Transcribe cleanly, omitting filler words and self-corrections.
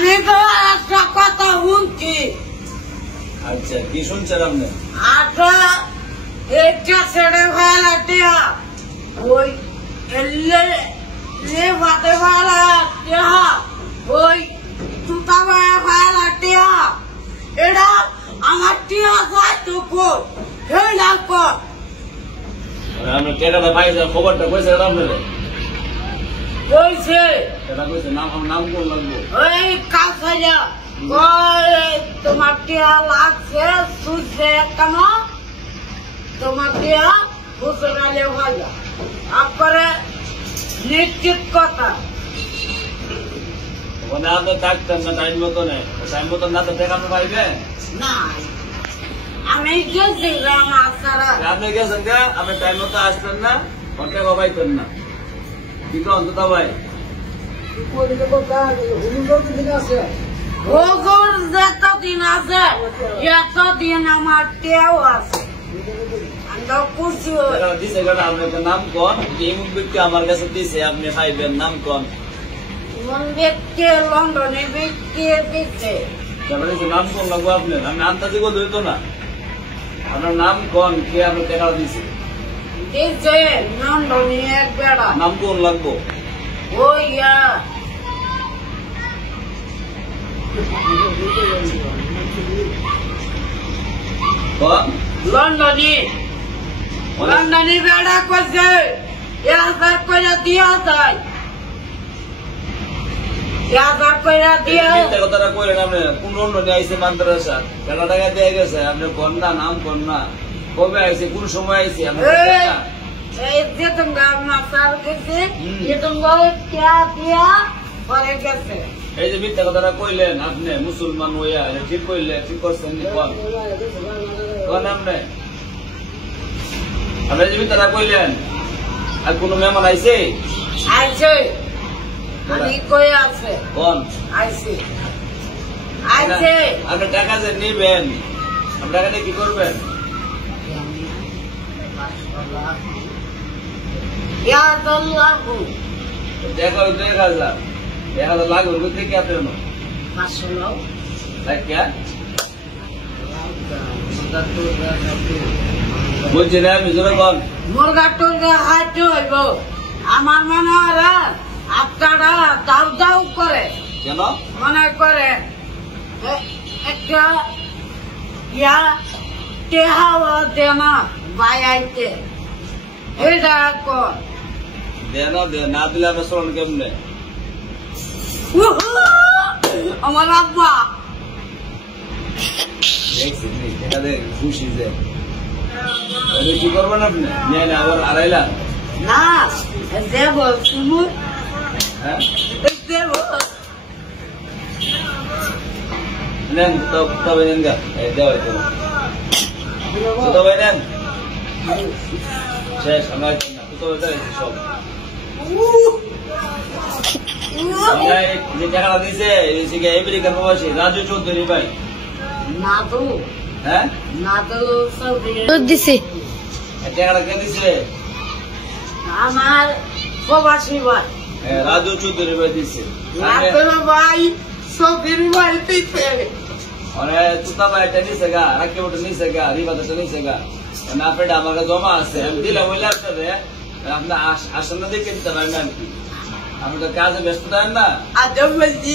আমি তো একটা কথা শুনছি। আচ্ছা কি শুনছেন আপনি? আচ্ছা একটা ছেড়ে ফেলা টিয়া ওই এলে ভাতে ফেলা টিয়া ওই জুতা ফেলা টিয়া এটা আমার টিয়া যায় তো কই হেলা কর আপনি টাকাটা পাইছেন খবরটা কইছেন আপনারে? কইছে টাকা কইছে নাম কোন লাগবো? ওই কাছে যা তোমার টিয়া লাগছে সুঝে কেন তোমার টিয়া ঘুষনালে ভাজা তারপরে নিশ্চিত কথা মানে আপনি থাকতেন না টাইম মতো নেই, টাইম মতো না তো টাকা আপনি পাইবেন না। আমি গেছিলাম আসারা আপনি গেছেন কে? আপনি টাইম মতো আসতেন না, টাকা পাইতেন না। কি কন তো ভাই? ভোগর যতদিন আছে এতদিন আমার টেও আছে। দিছে কেন? আপনার নাম কন? এই ব্যক্তি আমার কাছে দিছে, আপনি পাইবেন। নাম কন? ব্যক্তি লন্ডনে ব্যক্তি দিচ্ছে। নাম কোন লাগবো আপনার? আমি আন্দাজি করে ধরতো না। আপনার নাম কন? কে আপনার টাকা দিছে? দিচ্ছে লন্ডনে এক বেড়া। নাম কোন লাগবো? ওই লন্ডনে লন্ডনে বেড়া করছে 1000 করে দিয়া যায়। 1000 করে দিয়া কথাটা কইলেন আপনি? কোন লন্ডনে আইসে মাদ্রাসা টাকা টাকা দিয়ে গেছে? আপনি কন না, নাম কন না। কবে আইসে, কোন সময় আইসে? এই যে তোমরা মাসার গেছে যে তোমরা কে দিয়া পরে গেছে। এই যে মিথ্যা কথাটা কইলেন আপনি, মুসলমান হইয়া ঠিক কইলে, ঠিক করছেন কন? কন আপনি? আপনি যে মিথ্যাটা কইলেন, আর কোন মেহমান আইসে? আইছে আমি কই আছে কন? আইছে আইছে। আপনি টাকা যে নিবেন, আপনি টাকা দিয়ে কি করবেন? দেখা হইতো 1000 1000 লাগবে বুঝতে কি আপনার? 500 নাও বলছি না আমি জোরে কন। মুরগা টুরগা হাইতে হইব। আমার মনে হয় আপনারা দাও দাও করে কেন মনে করে একটা ইয়া টেহাওয়া দেনা বাই আইতে এটা কর দেন না দিলে আপনি চলন কেমনে? আমার আব্বা খুশি যে কি করবেন আপনি? আবার আড়াইলা না দেব শুনুন। হ্যাঁ দেব নেন তবে নেন গা দেওয়া হইতো না তবে নেন শেষ। আমার সব যে টাকাটা দিছে আমেরিকার প্রবাসী রাজু চৌধুরী ভাই। না তো হ্যাঁ না তো সৌদি দিছে টাকাটা কে দিছে? আমার প্রবাসী ভাই রাজু চৌধুরী ভাই দিছে। ভাই সৌদির ভাই দিচ্ছে। তুতা ভাই এটা নিছে গা, রাকিবটা নিছে গা, রিবাটা নিছে গা। আপনার আমার কাছে জমা আছে, আমি দিলাম বললে আপনারে আপনার আসেন না দেখে দিতে পারেন আর কি। আমি তো কাজে ব্যস্ত থাকেন না। আজ বলছি